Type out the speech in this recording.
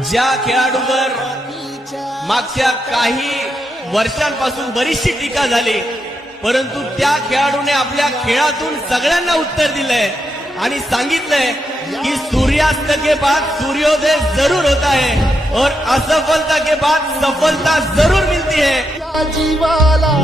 ज्या खेळाडूवर मागच्या काही वर्षांपासून बरीचशी टीका झाली, परंतु त्या खेळाडूने आपल्या खेळातून सगळ्यांना उत्तर दिलंय आणि सांगितलंय कि सूर्यास्त के बाद सूर्योदय जरूर होता है और असफलता के बाद सफलता जरूर मिलती है। जीवाला